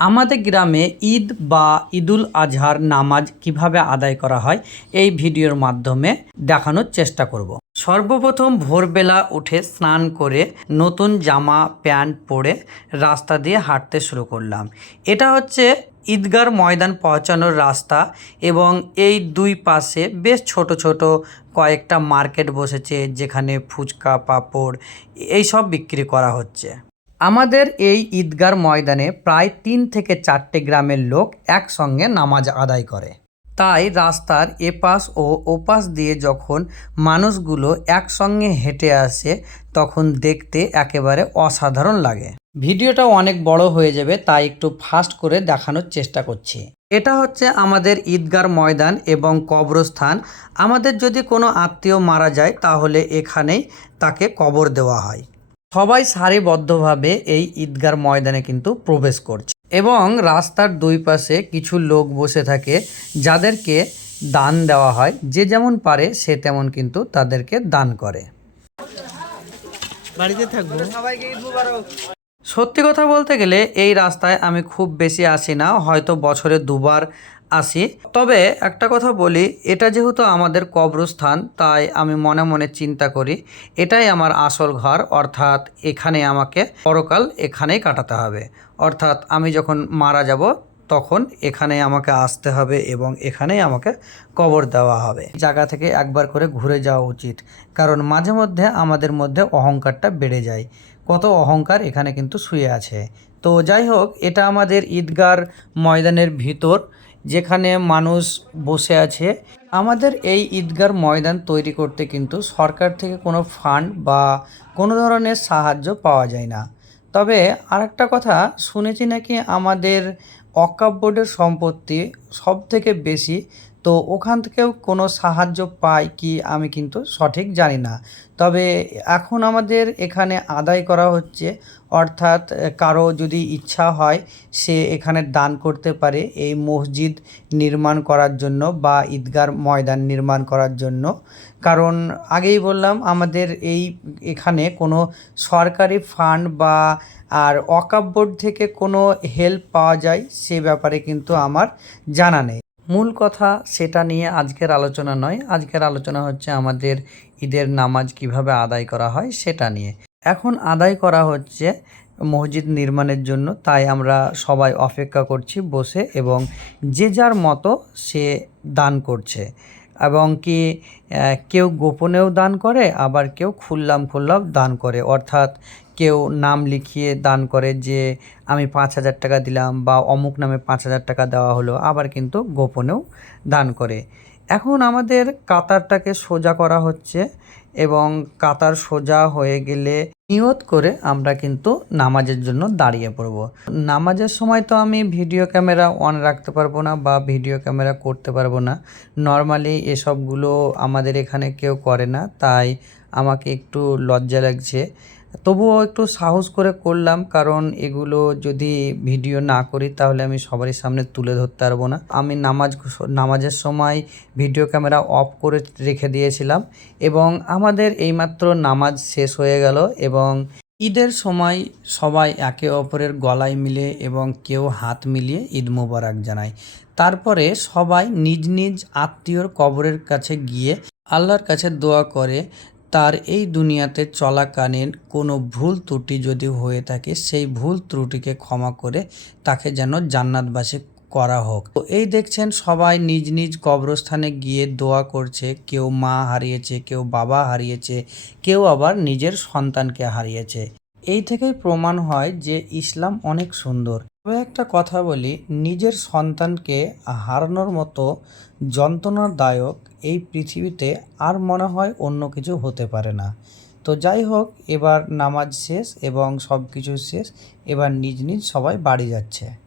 আমাদের গ্রামে ঈদ বা ঈদুল আজহার নামাজ কীভাবে আদায় করা হয় এই ভিডিওর মাধ্যমে দেখানোর চেষ্টা করব। সর্বপ্রথম ভোরবেলা উঠে স্নান করে নতুন জামা, প্যান্ট পরে রাস্তা দিয়ে হাঁটতে শুরু করলাম। এটা হচ্ছে ঈদগার ময়দান পৌঁছানোর রাস্তা এবং এই দুই পাশে বেশ ছোট ছোট কয়েকটা মার্কেট বসেছে যেখানে ফুচকা, পাঁপড়, এইসব বিক্রি করা হচ্ছে। আমাদের এই ঈদগার ময়দানে প্রায় তিন থেকে চারটে গ্রামের লোক একসঙ্গে নামাজ আদায় করে। তাই রাস্তার এপাশ ও ওপাশ দিয়ে যখন মানুষগুলো একসঙ্গে হেঁটে আসে, তখন দেখতে একেবারে অসাধারণ লাগে। ভিডিওটা অনেক বড় হয়ে যাবে, তাই একটু ফাস্ট করে দেখানোর চেষ্টা করছি। এটা হচ্ছে আমাদের ঈদগার ময়দান এবং কবরস্থান। আমাদের যদি কোনো আত্মীয় মারা যায়, তাহলে এখানেই তাকে কবর দেওয়া হয়। সবাই সারিবদ্ধভাবে এই ঈদগার ময়দানে কিন্তু প্রবেশ করছে। এবং রাস্তার দুই পাশে কিছু লোক বসে থাকে যাদেরকে দান দেওয়া হয়। যে যেমন পারে সে তেমন কিন্তু তাদেরকে দান করে। বাড়িতে থাকব। সত্যি কথা বলতে গেলে এই রাস্তায় আমি খুব বেশি আসি না, হয়তো বছরে দুবার আসি। তবে একটা কথা বলি, এটা যেহেতু আমাদের কবরস্থান, তাই আমি মনে মনে চিন্তা করি, এটাই আমার আসল ঘর, অর্থাৎ এখানে আমাকে পরকাল এখানেই কাটাতে হবে। অর্থাৎ আমি যখন মারা যাব, তখন এখানে আমাকে আসতে হবে এবং এখানেই আমাকে কবর দেওয়া হবে। জায়গা থেকে একবার করে ঘুরে যাওয়া উচিত, কারণ মাঝে মধ্যে আমাদের মধ্যে অহংকারটা বেড়ে যায়। কত অহংকার এখানে কিন্তু শুয়ে আছে। তো যাই হোক, এটা আমাদের ঈদগার ময়দানের ভিতর যেখানে মানুষ বসে আছে। আমাদের এই ঈদগার ময়দান তৈরি করতে কিন্তু সরকার থেকে কোনো ফান্ড বা কোনো ধরনের সাহায্য পাওয়া যায় না। তবে আরেকটা কথা, শুনেছি নাকি আমাদের অকাপ বোর্ডের সম্পত্তি সব থেকে বেশি তো ওখান থেকেও কোনো সাহায্য পাই কি আমি কিন্তু সঠিক জানি না। তবে এখন আমাদের এখানে আদায় করা হচ্ছে, অর্থাৎ কারও যদি ইচ্ছা হয় সে এখানে দান করতে পারে এই মসজিদ নির্মাণ করার জন্য বা ঈদগার ময়দান নির্মাণ করার জন্য। কারণ আগেই বললাম আমাদের এই এখানে কোনো সরকারি ফান্ড বা আর অকাপ বোর্ড থেকে কোনো হেল্প পাওয়া যায় সে ব্যাপারে কিন্তু আমার জানা নেই। মূল কথা সেটা নিয়ে আজকের আলোচনা নয়। আজকের আলোচনা হচ্ছে আমাদের ঈদের নামাজ কীভাবে আদায় করা হয় সেটা নিয়ে। এখন আদায় করা হচ্ছে মসজিদ নির্মাণের জন্য, তাই আমরা সবাই অপেক্ষা করছি বসে এবং যে যার মতো সে দান করছে। এবং কি কেউ গোপনেও দান করে, আবার কেউ খুললাম খুললাম দান করে। অর্থাৎ কেউ নাম লিখিয়ে দান করে যে, আমি পাঁচ হাজার টাকা দিলাম বা অমুক নামে পাঁচ হাজার টাকা দেওয়া হলো, আবার কিন্তু গোপনেও দান করে। এখন আমাদের কাতারটাকে সোজা করা হচ্ছে এবং কাতার সোজা হয়ে গেলে নিয়ত করে আমরা কিন্তু নামাজের জন্য দাঁড়িয়ে পড়ব। নামাজের সময় তো আমি ভিডিও ক্যামেরা অন রাখতে পারব না বা ভিডিও ক্যামেরা করতে পারব না। নর্মালি এসবগুলো আমাদের এখানে কেউ করে না, তাই আমাকে একটু লজ্জা লাগছে। তবুও একটু সাহস করে করলাম, কারণ এগুলো যদি ভিডিও না করি তাহলে আমি সবারই সামনে তুলে ধরতে পারব না। আমি নামাজ নামাজের সময় ভিডিও ক্যামেরা অফ করে রেখে দিয়েছিলাম এবং আমাদের এইমাত্র নামাজ শেষ হয়ে গেল এবং ঈদের সময় সবাই একে অপরের গলায় মিলে এবং কেউ হাত মিলিয়ে ঈদ মোবারক জানায়। তারপরে সবাই নিজ নিজ আত্মীয়র কবরের কাছে গিয়ে আল্লাহর কাছে দোয়া করে তার এই দুনিয়াতে চলাকালীন কোনো ভুল ত্রুটি যদি হয়ে থাকে, সেই ভুল ত্রুটিকে ক্ষমা করে তাকে যেন জান্নাতবাসী করা হোক। তো এই দেখছেন সবাই নিজ নিজ কবরস্থানে গিয়ে দোয়া করছে, কেউ মা হারিয়েছে, কেউ বাবা হারিয়েছে, কেউ আবার নিজের সন্তানকে হারিয়েছে। এই থেকেই প্রমাণ হয় যে ইসলাম অনেক সুন্দর। একটা কথা বলি। নিজের সন্তানকে হারানোর মতো যন্ত্রণাদায়ক এই পৃথিবীতে আর মনে হয় অন্য কিছু হতে পারে না। তো যাই হোক, এবার নামাজ শেষ এবং সব কিছু শেষ, এবার নিজ নিজ সবাই বাড়ি যাচ্ছে।